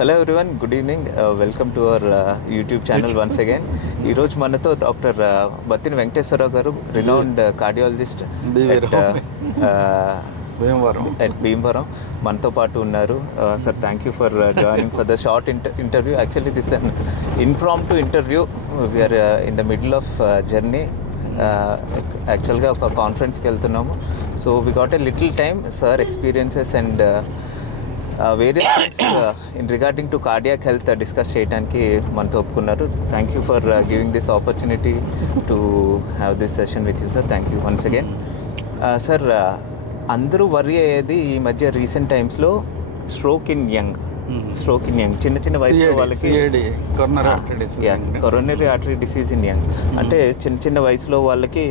Hello everyone, good evening. Welcome to our YouTube channel once again. ఈరోజు మనతో doctor Battini Venkateswararao గారు, renowned cardiologist at Bhimavaram, మనతో పాటు ఉన్నారు. Sir, thank you for joining for the short interview. Actually this an impromptu interview. We're in the middle of journey. యాక్చువల్గా ఒక కాన్ఫరెన్స్కి వెళ్తున్నాము. So we got a little time. Sir experiences and various things in regarding to cardiac health discuss చేయడానికి మనతో ఒప్పుకున్నారు. Thank you for giving this opportunity to have this session with you sir. Thank you once again. Sir, అందరూ worry అయ్యేది ఈ మధ్య recent టైమ్స్లో stroke in young. చిన్న చిన్న వయసులో వాళ్ళకి coronary artery disease in young, అంటే చిన్న చిన్న వయసులో వాళ్ళకి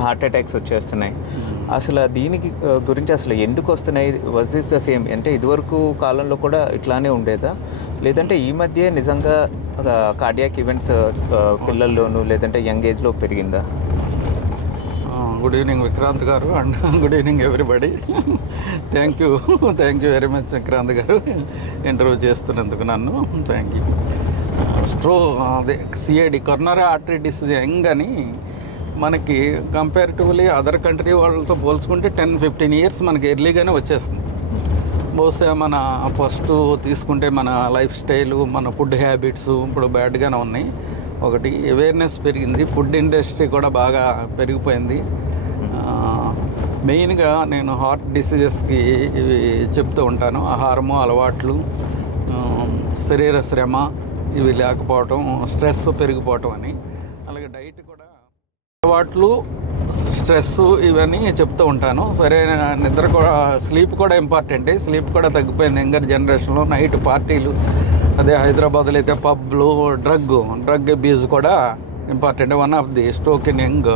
హార్ట్ అటాక్స్ వచ్చేస్తున్నాయి. అసలు దీనికి గురించి అసలు ఎందుకు వస్తున్నాయి? వాజ్ ఇస్ ద సేమ్ అంటే ఇదివరకు కాలంలో కూడా ఇట్లానే ఉండేదా, లేదంటే ఈ మధ్య నిజంగా కార్డియాక్ ఈవెంట్స్ పిల్లల్లోనూ లేదంటే యంగ్ ఏజ్లో పెరిగిందా? Good evening Vikrant garu and good evening everybody. Thank you very much Vikrant garu, interview చేస్తున్నందుకు నన్ను. Thank you. అదే CID coronary artery disease young అని మనకి కంపారిటివ్లీ అదర్ కంట్రీ వాళ్ళతో పోల్చుకుంటే 10-15 ఇయర్స్ మనకి ఎర్లీగానే వచ్చేస్తుంది. బహుశా మన ఫస్ట్ తీసుకుంటే మన లైఫ్ స్టైలు, మన ఫుడ్ హ్యాబిట్స్ ఇప్పుడు బ్యాడ్గానే ఉన్నాయి. ఒకటి అవేర్నెస్ పెరిగింది, ఫుడ్ ఇండస్ట్రీ కూడా బాగా పెరిగిపోయింది. మెయిన్గా నేను హార్ట్ డిసీజెస్కి ఇవి చెప్తూ ఉంటాను. ఆహారము, అలవాట్లు, శరీర శ్రమ ఇవి లేకపోవటం, స్ట్రెస్ పెరిగిపోవటం అని. అలాగే డైట్ కూడా, అలవాట్లు, స్ట్రెస్ ఇవన్నీ చెప్తూ ఉంటాను. సరైన నిద్ర కూడా, స్లీప్ కూడా ఇంపార్టెంటే. స్లీప్ కూడా తగ్గిపోయింది యంగర్ జనరేషన్లో. నైట్ పార్టీలు, అదే హైదరాబాద్లో అయితే పబ్లు, డ్రగ్ అబ్యూజ్ కూడా important. One of the stroke in young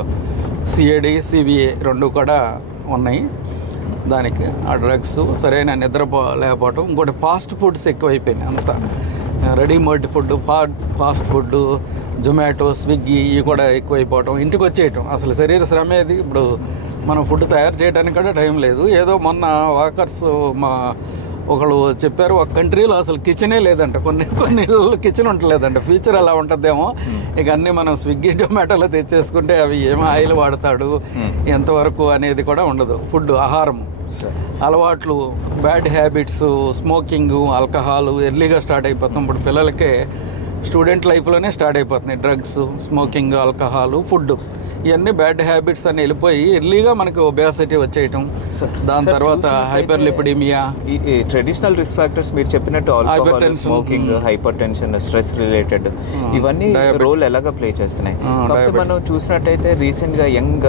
CAD, CVA రెండు కూడా ఉన్నాయి దానికి. ఆ డ్రగ్స్, సరైన నిద్ర లేకపోవటం, ఇంకోటి ఫాస్ట్ ఫుడ్స్ ఎక్కువైపోయినాయి. అంతా readymade food, fast food, Zomato, Swiggy ఇవి కూడా ఎక్కువైపోవటం, ఇంటికి వచ్చేయటం. అసలు శరీర శ్రమ ఏది? ఇప్పుడు మనం ఫుడ్ తయారు చేయడానికి కూడా టైం లేదు. ఏదో మొన్న వాకర్స్ ఒకళ్ళు చెప్పారు, ఒక కంట్రీలో అసలు కిచెనే లేదంట. కొన్ని కిచెన్ ఉంటలేదంట. ఫ్యూచర్ అలా ఉంటుందేమో. ఇక అన్నీ మనం స్విగ్గీ, జొమాటోలో తెచ్చేసుకుంటే అవి ఏమో ఆయిల్ వాడతాడు, ఎంతవరకు అనేది కూడా ఉండదు. ఫుడ్, ఆహారం, అలవాట్లు, బ్యాడ్ హ్యాబిట్స్, స్మోకింగ్, ఆల్కహాల్ ఎర్లీగా స్టార్ట్ అయిపోతాం. ఇప్పుడు పిల్లలకే స్టూడెంట్ లైఫ్లోనే స్టార్ట్ అయిపోతున్నాయి. డ్రగ్స్, స్మోకింగ్, ఆల్కహాల్, ఫుడ్ ఇవన్నీ బ్యాడ్ హ్యాబిట్స్ అని వెళ్ళిపోయి ఎర్లీగా మనకి ఒబేసిటీ వచ్చేయటం. దాని తర్వాత హైపర్ లిపిడిమియా. ఈ ట్రెడిషనల్ రిస్క్ ఫ్యాక్టర్స్ మీరు చెప్పినట్టు alcohol, smoking, hyper tension, stress related ఇవన్నీ రోల్ ఎలాగా ప్లే చేస్తున్నాయి? కాకపోతే మనం చూసినట్టయితే రీసెంట్ గా యంగ్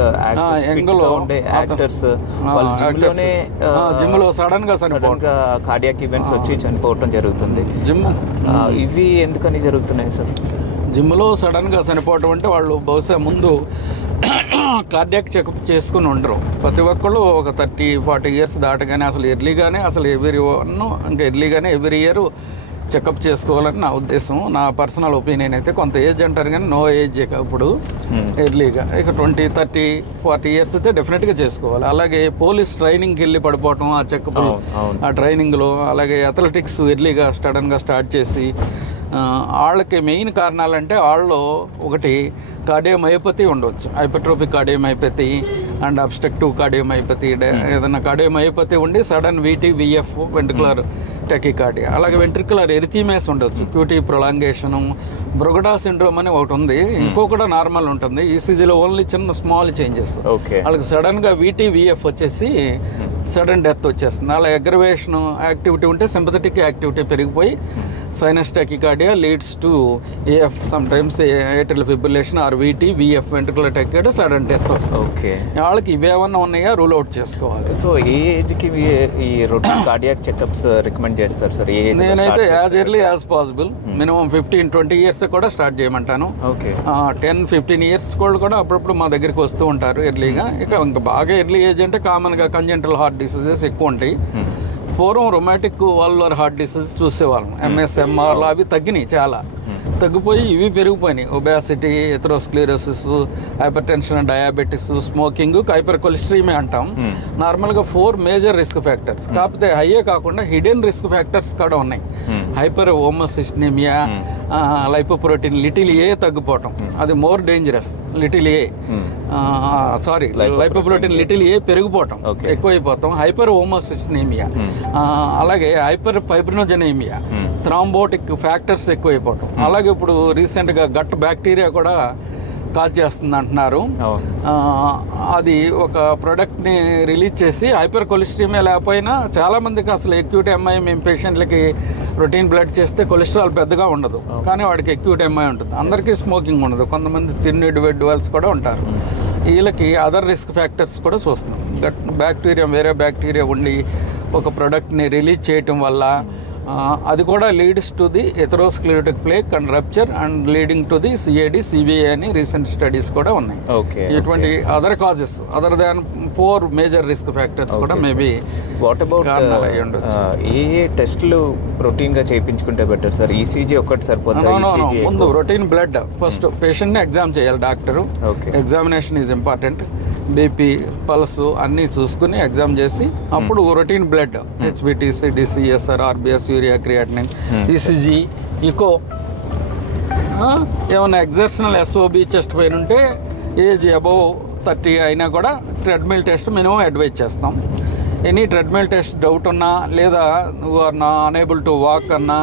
ఉండే యాక్టర్స్ వాళ్ళు జిమ్ లో సడన్ గా కార్డియాక్ ఈవెంట్స్ వచ్చి చనిపోవటం జరుగుతుంది. ఇవి ఎందుకని జరుగుతున్నాయి సార్? జిమ్లో సడన్గా చనిపోవటం అంటే వాళ్ళు బహుశా ముందు కార్డియాక్ చెకప్ చేసుకుని ఉండరు. ప్రతి ఒక్కళ్ళు ఒక 30-40 ఇయర్స్ దాటగానే అసలు ఎర్లీగానే, అసలు ఎర్లీగానే ఎవ్రీ ఇయర్ చెకప్ చేసుకోవాలని నా ఉద్దేశం. నా పర్సనల్ ఒపీనియన్ అయితే. కొంత ఏజ్ అంటారు కానీ నో ఏజ్ ఇప్పుడు ఎర్లీగా. ఇక 20-30-40 ఇయర్స్ అయితే డెఫినెట్గా చేసుకోవాలి. అలాగే పోలీస్ ట్రైనింగ్కి వెళ్ళి పడిపోవటం, ఆ చెకప్, ఆ ట్రైనింగ్లో. అలాగే అథ్లెటిక్స్ ఎర్లీగా సడన్గా స్టార్ట్ చేసి వాళ్ళకి మెయిన్ కారణాలంటే వాళ్ళు ఒకటి కార్డియోమయోపతి ఉండవచ్చు. Hypertrophic cardiomyopathy and obstructive cardiomyopathy. ఏదైనా కార్డియోమయోపతి ఉండి సడన్ VT-VF, వెంట్రికులర్ టెకికార్డియా. అలాగే వెంట్రికులర్ ఎరిథీమియాస్ ఉండొచ్చు, క్యూటీ ప్రొలాంగేషను, బ్రొగడా సిండ్రోమ్ అని ఒకటి ఉంది. ఇంకో కూడా నార్మల్ ఉంటుంది. ఈసీజీలో ఓన్లీ చిన్న స్మాల్ చేంజెస్. వాళ్ళకి సడన్గా VT-VF వచ్చేసి సడన్ డెత్ వచ్చేస్తుంది. అలా అగ్రవేషన్ యాక్టివిటీ ఉంటే సింపథెటిక్ యాక్టివిటీ పెరిగిపోయి sinus tachycardia leads to AF, some times atrial fibrillation or VT-VF, ventricular tachycardia, sudden death వస్తుంది. వాళ్ళకి ఇవేమన్నా ఉన్నాయా రూల్ అవుట్ చేసుకోవాలి. సో ఏ ఏజ్కి ఈ రొటీన్ కార్డియాక్ చెకప్స్ రికమెండ్ చేస్తారు సార్? నేనైతే as early as possible, minimum 15-20 years కూడా స్టార్ట్ చేయమంటాను. 10-15 ఇయర్స్ కూడా అప్పుడప్పుడు మా దగ్గరికి వస్తూ ఉంటారు ఎర్లీగా. ఇంకా బాగా ఎర్లీ ఏజ్ అంటే కామన్గా కంజెంటల్ హార్ట్ డిసీజెస్ ఎక్కువ ఉంటాయి. పూర్వం రొమాటిక్ వాల్వులర్ హార్ట్ డిసీజ్ చూసేవాళ్ళం. MS, MR అవి తగ్గినాయి చాలా. తగ్గిపోయి ఇవి పెరిగిపోయినాయి. Obesity, atherosclerosis, hyper tension, diabetes, smoking, hyper cholesterolemia అంటాం. నార్మల్గా 4 మేజర్ రిస్క్ ఫ్యాక్టర్స్. కాకపోతే హైయే కాకుండా హిడెన్ రిస్క్ ఫ్యాక్టర్స్ కూడా ఉన్నాయి. Hyper homocysteinemia, lipoprotein little a తగ్గిపోవటం, అది more dangerous. Little a lipoprotein little a పెరిగిపోవటం, ఎక్కువైపోతాం. హైపర్ హోమోసిస్టెమియా, అలాగే హైపర్ ఫైబ్రినోజెనీమియా, థ్రాంబోటిక్ ఫ్యాక్టర్స్ ఎక్కువైపోవటం. అలాగే ఇప్పుడు రీసెంట్గా గట్ బ్యాక్టీరియా కూడా కాజ్ చేస్తుంది అంటున్నారు. అది ఒక ప్రోడక్ట్ని రిలీజ్ చేసి హైపర్ కొలెస్ట్రీమియా లేకపోయినా చాలామందికి అసలు ఎక్యూట్ ఎంఐ మేము పేషెంట్లకి రొటీన్ బ్లడ్ చేస్తే కొలెస్ట్రాల్ పెద్దగా ఉండదు, కానీ వాడికి ఎక్యూట్ ఎంఐ ఉంటుంది. అందరికీ స్మోకింగ్ ఉండదు, కొంతమంది థిన్ ఇండివిడ్యువల్స్ కూడా ఉంటారు. వీళ్ళకి అదర్ రిస్క్ ఫ్యాక్టర్స్ కూడా చూస్తున్నాం. గట్ బ్యాక్టీరియా, వేరే బ్యాక్టీరియా ఉండి ఒక ప్రోడక్ట్ని రిలీజ్ చేయటం వల్ల అది కూడా leads to the atherosclerotic plaque and rupture and leading to the CAD, CBI అని రీసెంట్ స్టడీస్ కూడా ఉన్నాయి. ఇటువంటి other causes other than 4 major risk factors కూడా మేబీ. వాట్ అబౌట్ ఏ టెస్ట్లు రొటీన్ గా చేయించుకుంటే బెటర్ సార్? ఈసీజీ ఒకటి సరిపోతుందా? ముందు రొటీన్ బ్లడ్ ఫస్ట్ పేషెంట్ని ఎగ్జామ్ చేయాలి doctor. Examination is important. BP, pulse అన్నీ చూసుకుని ఎగ్జామ్ చేసి అప్పుడు routine blood HBTC, DCSR, RBS, urea, creatinine, ECG, echo, ఏమైనా ఎగ్జర్షనల్ ఎస్ఓబి, చెస్ట్ పెయిన్ ఉంటే ఏజ్ అబౌవ్ 30 అయినా కూడా ట్రెడ్మిల్ టెస్ట్ మినిమం అడ్వైజ్ చేస్తాం. ఎనీ ట్రెడ్మిల్ టెస్ట్ డౌట్ ఉన్నా లేదా నువ్వు అనేబుల్ టు వాక్ అన్నా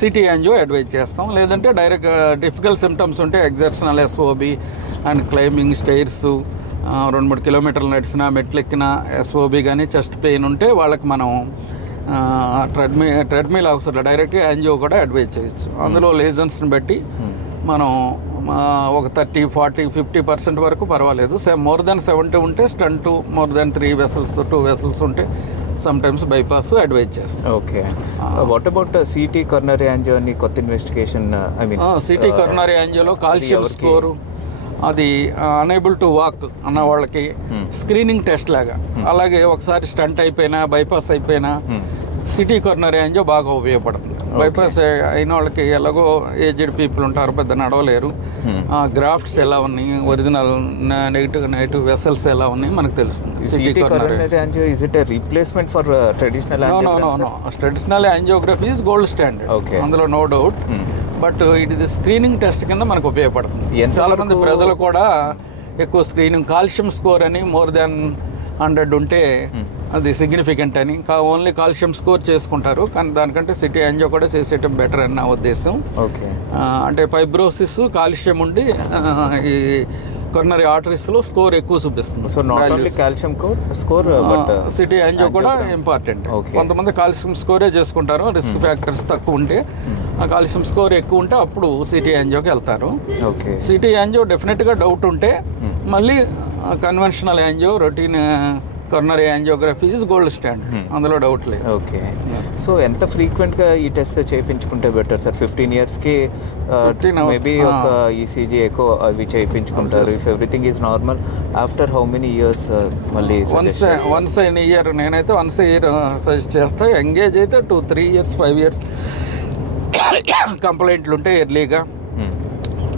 సిటీ యాంజియో అడ్వైజ్ చేస్తాం. లేదంటే డైరెక్ట్ డిఫికల్ట్ సిమ్టమ్స్ ఉంటే exertional SOB and climbing stairs, 2-3 కిలోమీటర్లు నడిచినా మెట్లు ఎక్కినా ఎస్ఓబి కానీ చెస్ట్ పెయిన్ ఉంటే వాళ్ళకి మనం ట్రెడ్మిల్ అవసరం డైరెక్ట్గా యాంజియో కూడా అడ్వైజ్ చేయొచ్చు. అందులో లేజన్స్ని బట్టి మనం ఒక 30, 40, 50% వరకు పర్వాలేదు. మోర్ దెన్ 70 ఉంటే stent, more than 3 vessels, 2 vessels ఉంటే సమ్టైమ్స్ బైపాస్ అడ్వైజ్ చేస్తాం. Okay. What about CT coronary angio అని కొత్త ఇన్వెస్టిగేషన్? సిటీ కొర్నరీ యాంజియోలో కాల్షియం స్కోరు, అది అనేబుల్ టు వాక్ అన్న వాళ్ళకి స్క్రీనింగ్ టెస్ట్ లాగా. అలాగే ఒకసారి స్టంట్ అయిపోయినా, బైపాస్ అయిపోయినా సిటీ కొర్నరీ యాంజియో బాగా ఉపయోగపడుతుంది. బైపాస్ అయిన వాళ్ళకి ఎలాగో ఏజ్డ్ పీపుల్ ఉంటారు, పెద్ద నడవలేరు, గ్రాఫ్ట్స్ ఎలా ఉన్నాయి, ఒరిజినల్ నెగిటివ్ వెసల్స్ ఎలా ఉన్నాయి మనకు తెలుస్తుంది. City coronary angio is it a replacement for traditional angiography? Traditional angiography is gold standard, అందులో నో డౌట్. బట్ ఇది స్క్రీనింగ్ టెస్ట్ కింద మనకు ఉపయోగపడుతుంది. చాలా మంది ప్రజలు కూడా ఎక్కువ స్క్రీనింగ్, కాల్షియం స్కోర్ అని మోర్ దాన్ 100 ఉంటే అది సిగ్నిఫికెంట్ అని ఓన్లీ కాల్షియం స్కోర్ చేసుకుంటారు. కానీ దానికంటే సిటీ యాంజియో కూడా చేసేయటం బెటర్ అని నా ఉద్దేశం. అంటే ఫైబ్రోసిస్, కాల్షియం ఉండి ఈ కొర్నరీ ఆర్టరీస్లో స్కోర్ ఎక్కువ చూపిస్తుంది. So not only calcium score but city angio కూడా ఇంపార్టెంట్. కొంతమంది కాల్షియం స్కోరే చేసుకుంటారు, రిస్క్ ఫ్యాక్టర్స్ తక్కువ ఉంటే. ఆ కాల్షియం స్కోర్ ఎక్కువ ఉంటే అప్పుడు సిటీ యాంజియోకి వెళ్తారు. సిటీ యాంజియో డెఫినెట్గా డౌట్ ఉంటే మళ్ళీ conventional angio, routine coronary angiography is gold standard, అందులో డౌట్ లేదు. ఓకే. సో ఎంత ఫ్రీక్వెంట్గా ఈ టెస్ట్ చేయించుకుంటే బెటర్ సార్? 15 ఇయర్స్కి మేబీ ఒక ఈసీజీ ఎక్కువ అవి చేయించుకుంటారు. If everything is normal, after how many years మళ్ళీ? Once in year. నేనైతే వన్స్ ఇయర్ సజెస్ట్ చేస్తాను. ఎంగేజ్ అయితే 2, 3 ఇయర్స్, 5 ఇయర్స్ కంప్లైంట్లు ఉంటే ఎర్లీగా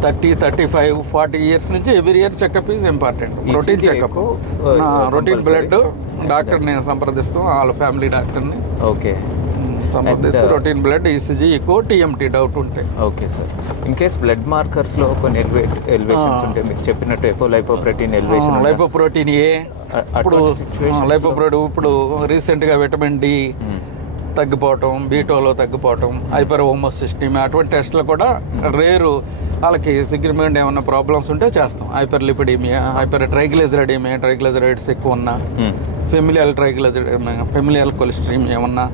30, 35, 40 ఇయర్స్ నుంచి every year checkup is important. Routine checkup, routine blood డాక్టర్ని సంప్రదిస్తాం, వాళ్ళ ఫ్యామిలీ డాక్టర్ని సంప్రదిస్తూ routine blood, ECG, echo, TMT doubt ఉంటాయి. Okay sir. In case blood మార్కర్స్లో కొన్ని ఎలివేషన్స్ ఉంటే మీకు చెప్పినట్టు లైపోప్రోటీన్ ఎలివేషన్, లైపోప్రోటీన్ ఏ, ఇప్పుడు రీసెంట్గా విటమిన్ డి తగ్గిపోవటం, బీటోలో తగ్గిపోవటం, హైపర్ హోమోసిస్టెమియా అటువంటి టెస్ట్లు కూడా రేరు. వాళ్ళకి సిగ్నిఫికెంట్ ఏమన్నా ప్రాబ్లమ్స్ ఉంటే చేస్తాం. హైపర్ లిపిడీమియా, హైపర్ ట్రైగ్లిజరైడీమియా, ట్రైగ్లిజరైడ్స్ ఎక్కువ ఉన్నా, ఫెమిలియల్ కొలెస్ట్రీమియా ఏమన్నా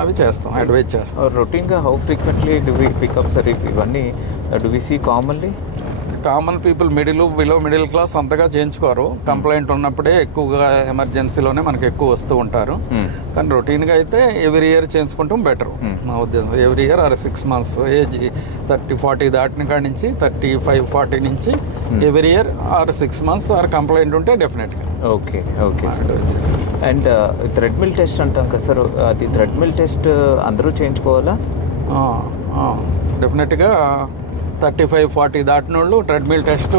అవి చేస్తాం, అడ్వైజ్ చేస్తాం. రొటీన్గా how frequently do we pick up sir ఇవన్నీ? Do we see commonly? Common people, below middle class అంతగా చేయించుకోరు. కంప్లైంట్ ఉన్నప్పుడే ఎక్కువగా ఎమర్జెన్సీలోనే మనకి ఎక్కువ వస్తూ ఉంటారు. కానీ రొటీన్గా అయితే ఎవ్రీ ఇయర్ చేయించుకుంటాం బెటర్ మా ఉద్దేశం. Every year or 6 months age 30-40 దాటిన కాడి నుంచి 35-40 నుంచి every year or 6 months or complaint ఉంటే డెఫినెట్గా. Okay sir. And treadmill test అంటాం కదా సార్, అది థ్రెడ్మిల్ టెస్ట్ అందరూ చేయించుకోవాలా? డెఫినెట్గా 35-40 దాటినోళ్ళు ట్రెడ్మిల్ టెస్ట్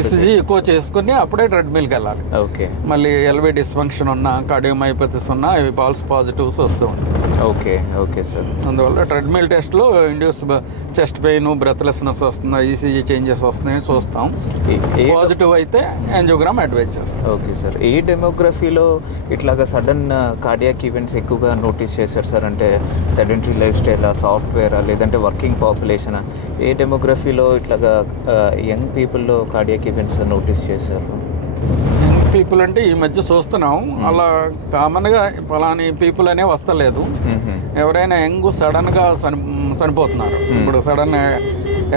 ఈసీజీ ఎక్కువ చేసుకుని అప్పుడే ట్రెడ్మిల్కి వెళ్ళాలి. ఓకే. మళ్ళీ ఎల్వి డిస్ఫంక్షన్ ఉన్నా, కార్డియోమైపతిస్ ఉన్నా ఇవి ఫాల్స్ పాజిటివ్స్ వస్తూ ఉంటాయి. ఓకే. Okay sir. అందువల్ల ట్రెడ్మిల్ టెస్ట్లో ఇండ్యూస్ చెస్ట్ పెయిన్, బ్రెత్లెస్నెస్ వస్తుందా, ఈసీజీ చేంజెస్ వస్తున్నాయని చూస్తాం. పాజిటివ్ అయితే యాంజియోగ్రామ్ అడ్వైజ్ చేస్తాం. Okay sir. ఏ డెమోగ్రఫీలో ఇట్లాగా సడన్ కార్డియాక్ ఈవెంట్స్ ఎక్కువగా నోటీస్ చేశారు సార్? అంటే సెడెంటరీ లైఫ్ స్టైలా, సాఫ్ట్వేరా, లేదంటే వర్కింగ్ పాపులేషనా? ఏ డెమోగ్రఫీలో ఇట్లాగా యంగ్ పీపుల్లో కార్డియాక్ ఈవెంట్స్ నోటీస్ చేశారు? యంగ్ పీపుల్ అంటే ఈ మధ్య చూస్తున్నాం, అలా కామన్గా ఫలాని పీపుల్ అనే వస్తలేదు. ఎవరైనా యంగ్ సడన్గా చనిపోతున్నారు. ఇప్పుడు సడన్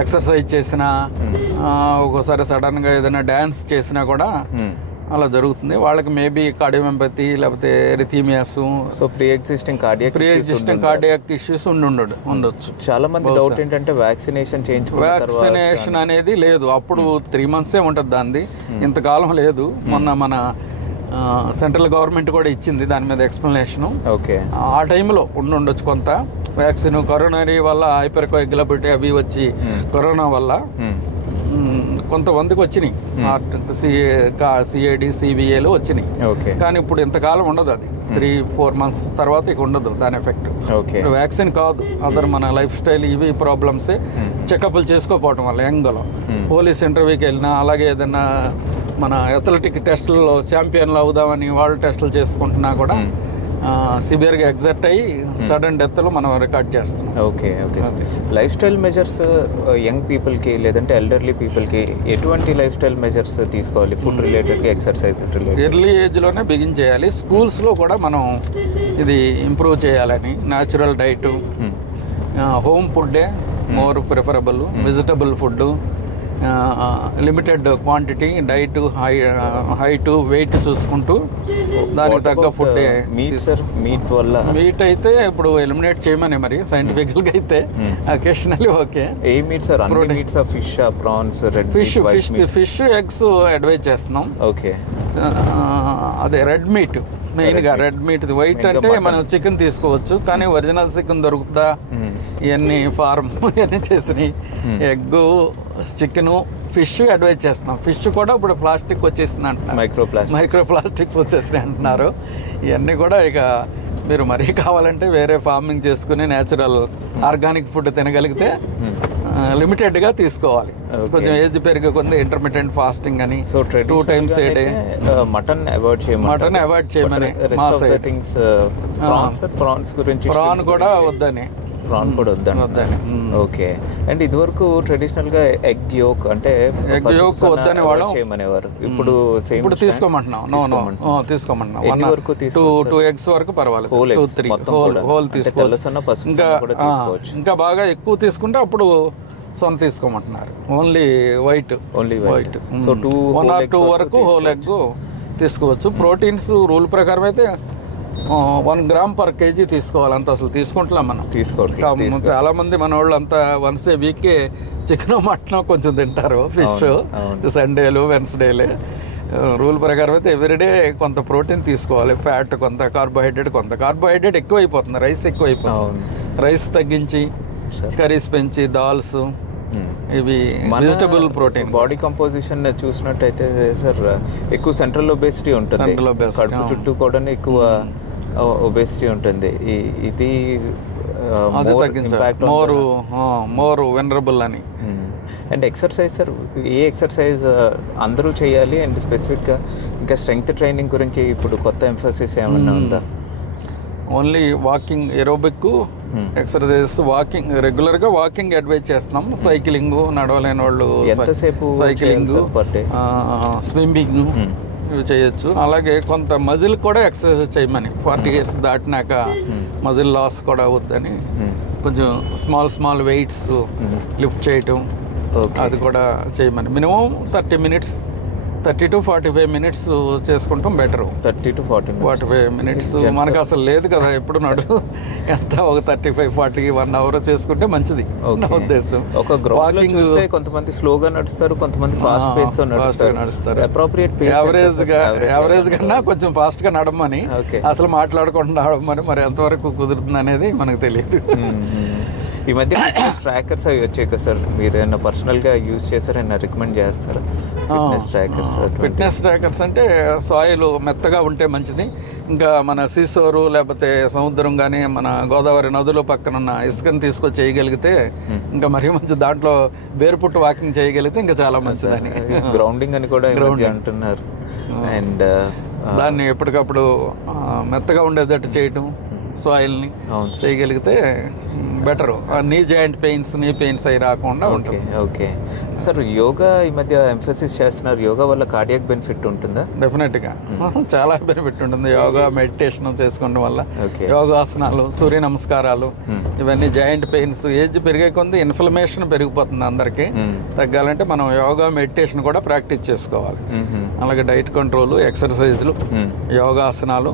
ఎక్సర్సైజ్ చేసినా, ఒక్కోసారి సడన్గా ఏదైనా డ్యాన్స్ చేసినా కూడా అలా జరుగుతుంది. వాళ్ళకి మేబీ కార్డియోమైపతి లేకపోతే arrhythmias, so pre existing cardiac issues ఉండొచ్చు. చాలా మంది డౌట్ ఏంటంటే వ్యాక్సినేషన్ అనేది లేదు. అప్పుడు 3 months ఉంటుంది దాన్ని, ఇంతకాలం లేదు. మొన్న మన సెంట్రల్ గవర్నమెంట్ కూడా ఇచ్చింది దాని మీద ఎక్స్ప్లెనేషన్. ఓకే. ఆ టైంలో ఉండొచ్చు కొంత వ్యాక్సిన్. కరోనరీ వల్ల హైపర్కోయాగ్యులబిలిటీ అవి వచ్చి కరోనా వల్ల కొంతమందికి వచ్చినాయి, సిఐడి, సివిఏలు వచ్చినాయి. కానీ ఇప్పుడు ఇంతకాలం ఉండదు, అది 3-4 months తర్వాత ఇక ఉండదు దాని ఎఫెక్ట్. వ్యాక్సిన్ కాదు, అదర్ మన లైఫ్ స్టైల్ ఇవి ప్రాబ్లమ్సే. చెకప్లు చేసుకోకపోవటం వల్ల యంగ్లో పోలీస్ ఇంటర్వ్యూకి వెళ్ళినా, అలాగే ఏదైనా మన అథ్లెటిక్ టెస్టుల్లో ఛాంపియన్లు అవుదామని వాళ్ళు టెస్టులు చేసుకుంటున్నా కూడా సివియర్గా ఎగ్జాక్ట్ అయ్యి సడన్ డెత్లు మనం రికార్డ్ చేస్తాం. Okay. Okay sir. Lifestyle measures young పీపుల్కి లేదంటే ఎల్డర్లీ పీపుల్కి ఎటువంటి లైఫ్ స్టైల్ మెజర్స్ తీసుకోవాలి? ఫుడ్ రిలేటెడ్గా, ఎక్సర్సైజ్ రిలేటెడ్ ఎర్లీ ఏజ్లోనే బిగిన్ చేయాలి. స్కూల్స్లో కూడా మనం ఇది ఇంప్రూవ్ చేయాలని, న్యాచురల్ డైట్, హోమ్ ఫుడ్డే more preferable, vegetable food, limited quantity, diet, height, weight చూసుకుంటూ దానికి తగ్గ ఫుడ్. మీట్ అయితే ఇప్పుడు ఎలిమినేట్ చేయమని మరి సైంటిఫికల్గా అయితే అకేషనల్లీ ఓకే. ఏ meat sir? Fish, prawns, fish, eggs advise చేస్తున్నాం. ఓకే. అదే రెడ్ మీట్ మెయిన్గా, రెడ్ మీట్. వైట్ అంటే మనం చికెన్ తీసుకోవచ్చు, కానీ ఒరిజినల్ చికెన్ దొరుకుతుందా, ఇవన్నీ ఫార్మ్ ఇవన్నీ చేసినాయి. ఎగ్, చికెను, ఫిష్ అడ్వైజ్ చేస్తున్నాం. ఫిష్ కూడా ఇప్పుడు ప్లాస్టిక్ వచ్చేసింది అంటున్నారు, మైక్రో ప్లాస్టిక్స్ వచ్చేసినాయి అంటున్నారు. ఇవన్నీ కూడా ఇక మీరు మరీ కావాలంటే వేరే ఫార్మింగ్ చేసుకుని న్యాచురల్ ఆర్గానిక్ ఫుడ్ తినగలిగితే లిమిటెడ్గా తీసుకోవాలి. కొంచెం ఏజ్ పెరిగే కొంత ఇంటర్మీడియట్ ఫాస్టింగ్ అని 2 times a day. Mutton avoid చేయమని ప్రాన్ కూడా వద్దని. ఓకే. అండ్ ఇదివరకు ట్రెడిషనల్ గా ఎగ్ యోక్ అంటే వద్దని వాడు చేయమనేవారు. ఇప్పుడు తీసుకోమంటున్నాం. తీసుకోమంటున్నాం. 2 eggs వరకు పర్వాలేదు. 2-3 హోల్ తీసుకోవచ్చు. ఇంకా బాగా ఎక్కువ తీసుకుంటే అప్పుడు సొంత తీసుకోమంటున్నారు. Only white. సో 1 or 2 వరకు హోల్ ఎగ్ తీసుకోవచ్చు. ప్రోటీన్స్ రూల్ ప్రకారం అయితే 1 gram per kg తీసుకోవాలి. అంత అసలు తీసుకుంటున్నాం మనం. చాలా మంది మన వాళ్ళు అంతా వన్స్ ఏ వీక్ చికెన్, మటన్ కొంచెం తింటారు. ఫిష్ సండేలు, వెన్స్డేలే. రూల్ ప్రకారం అయితే ఎవ్రీడే కొంత ప్రోటీన్ తీసుకోవాలి. ఫ్యాట్ కొంత, కార్బోహైడ్రేట్ ఎక్కువైపోతుంది, రైస్ ఎక్కువైపోతుంది. రైస్ తగ్గించి కర్రీస్ పెంచి, దాల్స్, ఇవి వెజిటబుల్ ప్రోటీన్. బాడీ కంపోజిషన్ చూసినట్టయితే సార్ ఎక్కువ సెంట్రల్ ఒబేసిటీ ఉంటుంది, కడుపు చుట్టూ కూడా ఎక్కువ ఒబేసిటీ ఉంటుంది. ఇది తగ్గించాలి, మోర్ వెనరబుల్ అని. And exercise sir, A exercise అందరూ చేయాలి? అండ్ స్పెసిఫిక్గా ఇంకా స్ట్రెంగ్త్ ట్రైనింగ్ గురించి ఇప్పుడు కొత్త ఎంఫోసిస్ ఏమన్నా ఉందా? Only walking, aerobic exercises, walking, రెగ్యులర్గా వాకింగ్ అడ్వైజ్ చేస్తున్నాం. సైక్లింగ్, నడవలేని వాళ్ళు సైక్లింగ్, స్విమ్మింగ్ ఇవి చేయొచ్చు. అలాగే కొంత మజిల్ కూడా ఎక్సర్సైజ్ చేయమని, 40 years దాటినాక మజిల్ లాస్ కూడా అవుద్దని కొంచెం స్మాల్ వెయిట్స్ లిఫ్ట్ చేయటం, అది కూడా చేయమని. మినిమం 30 minutes 30 to 45 minutes చేసుకుంటాం బెటర్. 30 to 45 minutes మనకు అసలు లేదు కదా ఎప్పుడు నడు. ఎంత ఒక 35-40 1 hour చేసుకుంటే మంచిది నా ఉద్దేశం. ఒక వాకింగ్ కొంతమంది స్లోగా నడుస్తారు, కొంతమంది ఫాస్ట్ పేస్ తో నడుస్తారు. అప్రోప్రియేట్ పేస్, యావరేజ్ కన్నా కొంచెం ఫాస్ట్ గా నడమని, అసలు మాట్లాడకుండా నడమని. మరి ఎంతవరకు కుదురుతుంది అనేది మనకు తెలియదు. ఈ మధ్య ఫిట్నెస్ ట్రాకర్స్ అవి వచ్చాయి కదా సార్, మీరు ఏమైనా పర్సనల్గా యూజ్ చేస్తారని రికమెండ్ చేస్తారా? ఫిట్నెస్ ట్రాకర్స్ అంటే సాయిల్ మెత్తగా ఉంటే మంచిది. ఇంకా మన సీసోరు లేకపోతే సముద్రం కానీ మన గోదావరి నదుల పక్కన ఉన్న ఇసుకని తీసుకొచ్చి చేయగలిగితే ఇంకా మరీ మంచి. దాంట్లో బేరుపుట్టు వాకింగ్ చేయగలిగితే ఇంకా చాలా మంచిదని. గ్రౌండింగ్ అని కూడా అంటున్నారు. అండ్ దాన్ని ఎప్పటికప్పుడు మెత్తగా ఉండేటట్టు చేయటం, సాయిల్ని చేయగలిగితే బెటర్. నీ జాయింట్ పెయిన్స్, నీ పెయిన్స్ అవి రాకుండా ఉంటాయి. ఓకే సార్, యోగా ఈ మధ్య ఎంఫసిస్ చేస్తున్నారు. యోగా వల్ల కార్డియాక్ బెనిఫిట్ ఉంటుందా? డెఫినెట్గా చాలా బెనిఫిట్ ఉంటుంది. యోగా మెడిటేషన్ చేసుకోవడం వల్ల, యోగాసనాలు, సూర్య నమస్కారాలు, ఇవన్నీ జాయింట్ పెయిన్స్. ఏజ్ పెరిగే కొంది ఇన్ఫ్లమేషన్ పెరిగిపోతుంది అందరికీ. తగ్గాలంటే మనం యోగా మెడిటేషన్ కూడా ప్రాక్టీస్ చేసుకోవాలి. అలాగే డైట్ కంట్రోల్, ఎక్సర్సైజులు, యోగాసనాలు,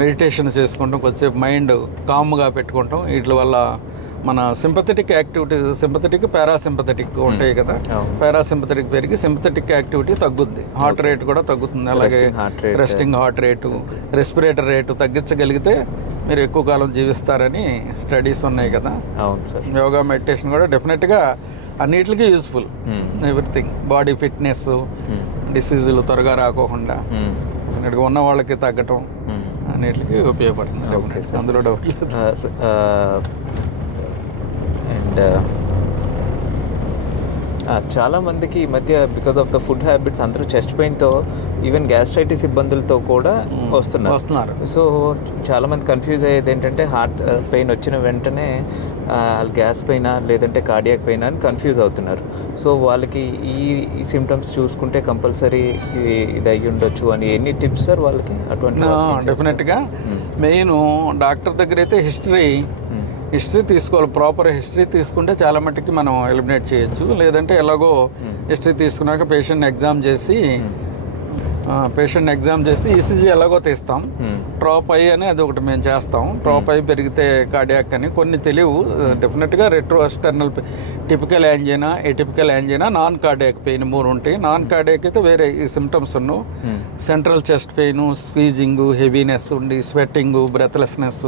మెడిటేషన్ చేసుకుంటాం, కొద్దిసేపు మైండ్ కామ్గా పెట్టుకుంటాం. వీటి వల్ల మన సింపథెటిక్ యాక్టివిటీ, సింపథెటిక్ పారాసింపథెటిక్ ఉంటాయి కదా, పారాసింపథెటిక్ పెరిగి సింపథెటిక్ యాక్టివిటీ తగ్గుద్ది, హార్ట్ రేట్ కూడా తగ్గుతుంది. అలాగే resting heart rate, respirator rate తగ్గించగలిగితే మీరు ఎక్కువ కాలం జీవిస్తారని స్టడీస్ ఉన్నాయి కదా. యోగా మెడిటేషన్ కూడా డెఫినెట్గా అన్నిటికీ యూస్ఫుల్. ఎవ్రీథింగ్, బాడీ ఫిట్నెస్, డిసీజులు త్వరగా రాకోకుండా ఉన్న వాళ్ళకి తగ్గటం అన్నిటికీ ఉపయోగపడుతుంది. అందులో డౌట్ లేదు. అండ్ చాలా మందికి ఈ మధ్య because of the food habits అందరూ చెస్ట్ పెయిన్తో, ఈవెన్ గ్యాస్ట్రైటిస్ ఇబ్బందులతో కూడా వస్తున్నారు. సో చాలా మంది కన్ఫ్యూజ్ అయ్యేది ఏంటంటే హార్ట్ పెయిన్ వచ్చిన వెంటనే గ్యాస్ పెయినా లేదంటే కార్డియాక్ పెయినా అని కన్ఫ్యూజ్ అవుతున్నారు. సో వాళ్ళకి ఈ సిమ్టమ్స్ చూసుకుంటే కంపల్సరీ ఇది అయ్యి ఉండొచ్చు అని ఎన్ని టిప్స్ సార్ వాళ్ళకి? అటువంటి డెఫినెట్గా మెయిన్ డాక్టర్ దగ్గర అయితే హిస్టరీ తీసుకోవాలి. ప్రాపర్ హిస్టరీ తీసుకుంటే చాలా మట్టుకి మనం ఎలిమినేట్ చేయొచ్చు. లేదంటే ఎలాగో హిస్టరీ తీసుకున్నాక పేషెంట్ని ఎగ్జామ్ చేసి ఈసీజీ ఎలాగో తీస్తాం. డ్రాప్ అయ్యి అని అది ఒకటి మేము చేస్తాం. డ్రాప్ అయ్యి పెరిగితే కార్డియాక్ అని కొన్ని తెలియవు. డెఫినెట్గా retro external, typical angina, atypical angina, non cardiac pain 3 ఉంటాయి. నాన్ కార్డియాక్ అయితే వేరే ఈ సిమ్టమ్స్ ఉన్ను, సెంట్రల్ చెస్ట్ పెయిన్, స్వీజింగ్, హెవీనెస్ ఉండి, స్వెట్టింగ్, బ్రెత్లెస్నెస్,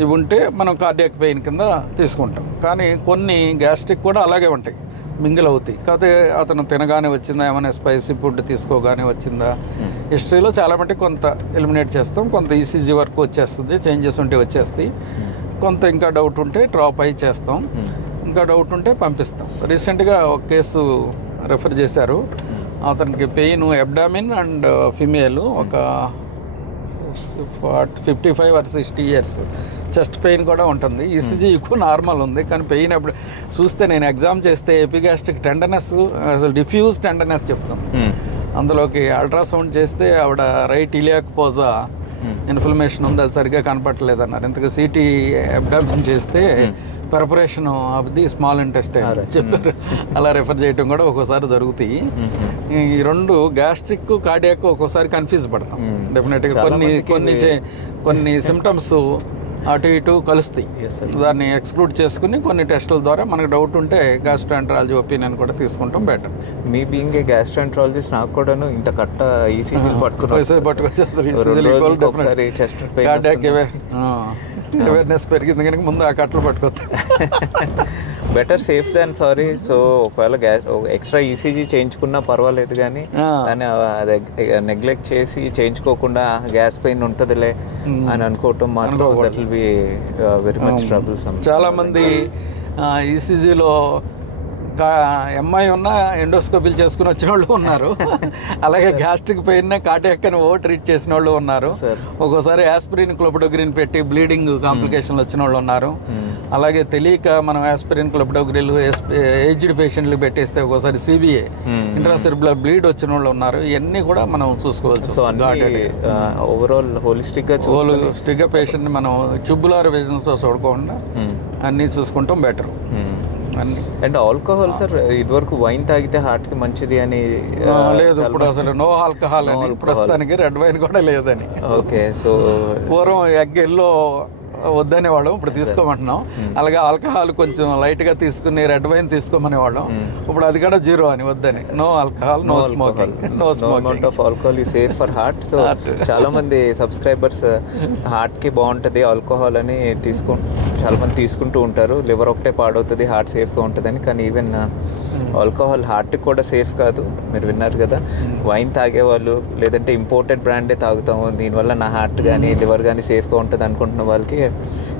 ఇవి ఉంటే మనం కార్డియాక్ పెయిన్ కింద తీసుకుంటాం. కానీ కొన్ని గ్యాస్ట్రిక్ కూడా అలాగే ఉంటాయి, మింగిల్ అవుతాయి. కాకపోతే అతను తినగానే వచ్చిందా, ఏమైనా స్పైసీ ఫుడ్ తీసుకోగానే వచ్చిందా, హిస్టరీలో చాలా మటుకు కొంత ఎలిమినేట్ చేస్తాం. కొంత ఈసీజీ వరకు వచ్చేస్తుంది, చేంజెస్ ఉంటే వచ్చేస్తాయి. కొంత ఇంకా డౌట్ ఉంటే డ్రాప్ అయి చేస్తాం, ఇంకా డౌట్ ఉంటే పంపిస్తాం. రీసెంట్గా ఒక కేసు రెఫర్ చేశారు. అతనికి పెయిన్ అబ్డామిన్ అండ్ ఫిమేల్, ఒక 55 or 60 years, చెస్ట్ పెయిన్ కూడా ఉంటుంది. ఈసీజీ ఎక్కువ నార్మల్ ఉంది, కానీ పెయిన్ అప్పుడు చూస్తే నేను ఎగ్జామ్ చేస్తే ఎపిగాస్ట్రిక్ టెండర్నెస్, అసలు డిఫ్యూజ్ టెండర్నెస్ చెప్తాం. అందులోకి అల్ట్రాసౌండ్ చేస్తే ఆవిడ రైట్ ఇలియాక్ పోజా ఇన్ఫ్లమేషన్ ఉంది, అది సరిగ్గా కనపట్టలేదు అన్నారు. ఇంతకు సిటీ అబ్డామిన్ చేస్తే పెర్ఫరేషన్ ఆఫ్ ది స్మాల్ ఇంటెస్టైన్ చెప్పారు. అలా రెఫర్ చేయడం కూడా ఒక్కోసారి జరుగుతాయి. ఈ రెండు గ్యాస్ట్రిక్, కార్డియాక్ ఒక్కోసారి కన్ఫ్యూజ్ పడతాం. డెఫినెట్గా కొన్ని సిమ్టమ్స్ అటు ఇటు కలుస్తాయి. దాన్ని ఎక్స్క్లూడ్ చేసుకుని కొన్ని టెస్టుల ద్వారా మనకు డౌట్ ఉంటే గ్యాస్ట్రాంట్రాలజీ ఒపీనియన్ కూడా తీసుకుంటాం better. Me being a gastroenterologist నాకు కూడాను ఇంత కట్ట ఈసీజీ అవేర్నెస్ పెరిగింది కనుక ముందు ఆ కట్టలు పట్టుకోవచ్చు. Better safe than sorry. So ఒకవేళ ఎక్స్ట్రా ఈసీజీ చేయించుకున్నా పర్వాలేదు, కానీ దాన్ని నెగ్లెక్ట్ చేసి చేయించుకోకుండా గ్యాస్ పెయిన్ ఉంటుందిలే అని అనుకోవటం మాత్రం that will be very much troublesome. చాలా మంది ఈసీజీలో ఎంఐ ఉన్న ఎండోస్కోపీలు చేసుకుని వచ్చిన వాళ్ళు ఉన్నారు. అలాగే గ్యాస్ట్రిక్ పెయిన్ కార్డియాక్ అని ట్రీట్ చేసిన వాళ్ళు ఉన్నారు. ఒక్కోసారి ఆస్పిరిన్, క్లోపిడోగ్రిన్ పెట్టి బ్లీడింగ్ కాంప్లికేషన్లు వచ్చిన వాళ్ళు ఉన్నారు. అలాగే తెలియక మనం ఆస్పిరిన్, క్లోపిడోగ్రిన్ ఏజ్డ్ పేషెంట్లు పెట్టేస్తే ఒక్కోసారి సిబిఏ, ఇంట్రాసెరిబ్రల్ బ్లీడ్ వచ్చిన వాళ్ళు ఉన్నారు. ఇవన్నీ కూడా మనం చూసుకోవచ్చు. ఓవరాల్ హోలిస్టిక్ గా పేషెంట్ మనం ట్యూబులర్ విజన్స్ చూడకుండా అన్నీ చూసుకుంటాం బెటర్. అండ్ ఆల్కహాల్ సార్, ఇదివరకు వైన్ తాగితే హార్ట్ కి మంచిది అని లేదు, ఇప్పుడు అసలు నో ఆల్కహాల్ అని, ప్రస్తుతానికి రెడ్ వైన్ కూడా లేదని. ఓకే, సో పూర్వం ఎగ్ ఎల్లో వద్దనేవాళ్ళం, ఇప్పుడు తీసుకోమంటున్నాం. అలాగే ఆల్కహాల్ కొంచెం లైట్గా తీసుకుని రెడ్ వైన్ తీసుకోమనేవాళ్ళం, ఇప్పుడు అది కూడా జీరో అని వద్దని. No alcohol, no smoking, no smoking. Off alcohol ఈ సేఫ్ ఫర్ హార్ట్. సో చాలా మంది సబ్స్క్రైబర్స్ హార్ట్కి బాగుంటుంది ఆల్కహాల్ అని చాలా మంది తీసుకుంటూ ఉంటారు. లివర్ ఒకటే పాడవుతుంది, హార్ట్ సేఫ్గా ఉంటుందని. కానీ ఈవెన్ ఆల్కహాల్ హార్ట్కి కూడా సేఫ్ కాదు. మీరు విన్నారు కదా, వైన్ తాగేవాళ్ళు లేదంటే ఇంపోర్టెడ్ బ్రాండే తాగుతాము, దీనివల్ల నా హార్ట్ కానీ లివర్ కానీ సేఫ్గా ఉంటుంది అనుకుంటున్న వాళ్ళకి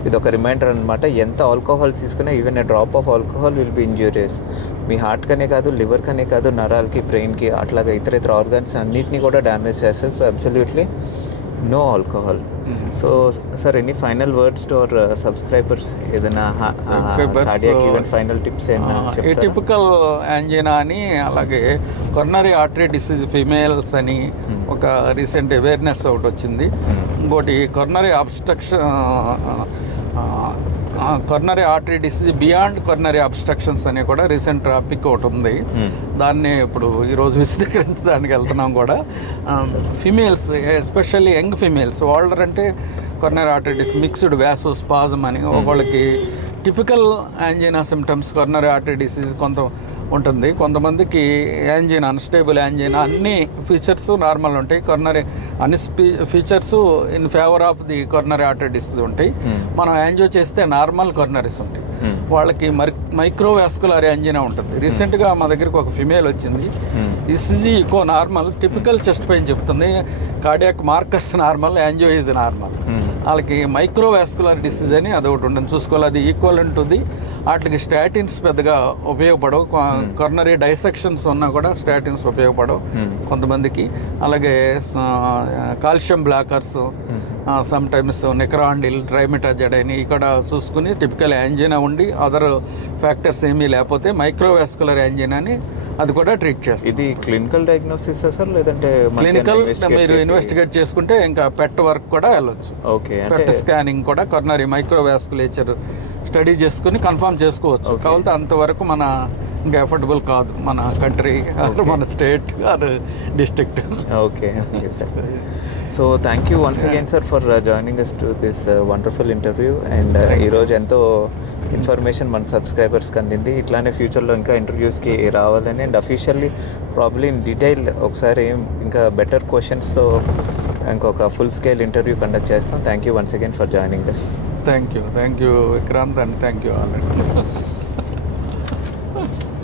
ఇది ఒక రిమైండర్ అనమాట. ఎంత ఆల్కహాల్ తీసుకున్నా even a drop of alcohol will be injurious. మీ హార్ట్కనే కాదు, లివర్కనే కాదు, నరాలకి, బ్రెయిన్కి, అట్లాగా ఇతర ఆర్గాన్స్ అన్నిటినీ కూడా డ్యామేజ్ చేస్తారు. So absolutely no alcohol. So sir, any final words to our subscribers? ఏదైనా cardiac event final tips atypical angina అని, అలాగే కొర్నరీ ఆర్టరీ డిసీజ్ ఫిమేల్స్ అని ఒక రీసెంట్ అవేర్నెస్ ఒకటి వచ్చింది. ఇంకోటి coronary coronary artery disease beyond coronary obstructions అని కూడా రీసెంట్ టాపిక్ ఒకటి ఉంది. దాన్ని ఇప్పుడు ఈరోజు విశదీకరించడానికి వెళ్తున్నాం కూడా. Females, especially young females, older అంటే కొర్నరీ ఆర్టరీ డిసీజ్ మిక్స్డ్ వ్యాసోస్పాజమ్ అని, ఒకళ్ళకి typical angina symptoms coronary artery disease కొంత ఉంటుంది, కొంతమందికి యాంజినా, అన్స్టేబుల్ యాంజినా, అన్ని ఫీచర్స్ నార్మల్ ఉంటాయి, కొర్నరీ అన్ని features in favour of the coronary artery disease ఉంటాయి. మనం యాంజియో చేస్తే నార్మల్ కొర్నరీస్ ఉంటాయి. వాళ్ళకి మైక్రోవాస్కులర్ యాంజినా ఉంటుంది. రీసెంట్గా మా దగ్గరికి ఒక ఫిమేల్ వచ్చింది, ECG echo normal, typical chest pain చెప్తుంది, cardiac markers normal, angio is normal. వాళ్ళకి మైక్రోవాస్కులర్ డిసీజ్ అని అది ఒకటి ఉంటుంది, చూసుకోవాలి. అది ఈక్వల్ ఉంటుంది. వాటికి స్టాటిన్స్ పెద్దగా ఉపయోగపడవు. కొర్నరీ డైసెక్షన్స్ ఉన్నా కూడా స్టాటిన్స్ ఉపయోగపడవు కొంతమందికి. అలాగే కాల్షియం బ్లాకర్స్, సమ్ టైమ్స్ నిక్రాండిల్, ట్రైమెటాజైడ్ అని ఇక్కడ చూసుకుని టిపికల్ యాంజినా ఉండి అదర్ ఫ్యాక్టర్స్ ఏమీ లేకపోతే మైక్రోవాస్కులర్ యాంజినా అని అది కూడా ట్రీట్ చేస్తుంది. ఇది క్లినికల్ డయాగ్నోసిస్ సార్, లేదంటే క్లినికల్ మీరు ఇన్వెస్టిగేట్ చేసుకుంటే ఇంకా పెట్ వర్క్ కూడా వెళ్ళొచ్చు. ఓకే, పెట్ స్కానింగ్ కూడా కొర్నరీ మైక్రోవాస్కులేచర్ స్టడీ చేసుకుని కన్ఫర్మ్ చేసుకోవచ్చు. కావాలంటే అంతవరకు మన ఇంకా ఎఫర్డబుల్ కాదు మన కంట్రీ, మన state or district. Okay sir. So thank you once again sir for joining us to this wonderful interview. And ఈరోజు ఎంతో ఇన్ఫర్మేషన్ మన సబ్స్క్రైబర్స్కి అందింది. ఇట్లానే ఫ్యూచర్లో ఇంకా ఇంటర్వ్యూస్కి రావాలని and officially probably in detail ఒకసారి ఇంకా బెటర్ క్వశ్చన్స్తో ఇంకొక ఫుల్ స్కేల్ ఇంటర్వ్యూ కండక్ట్ చేస్తాం. Thank you once again for joining us. Thank you Vikrant, and thank you all.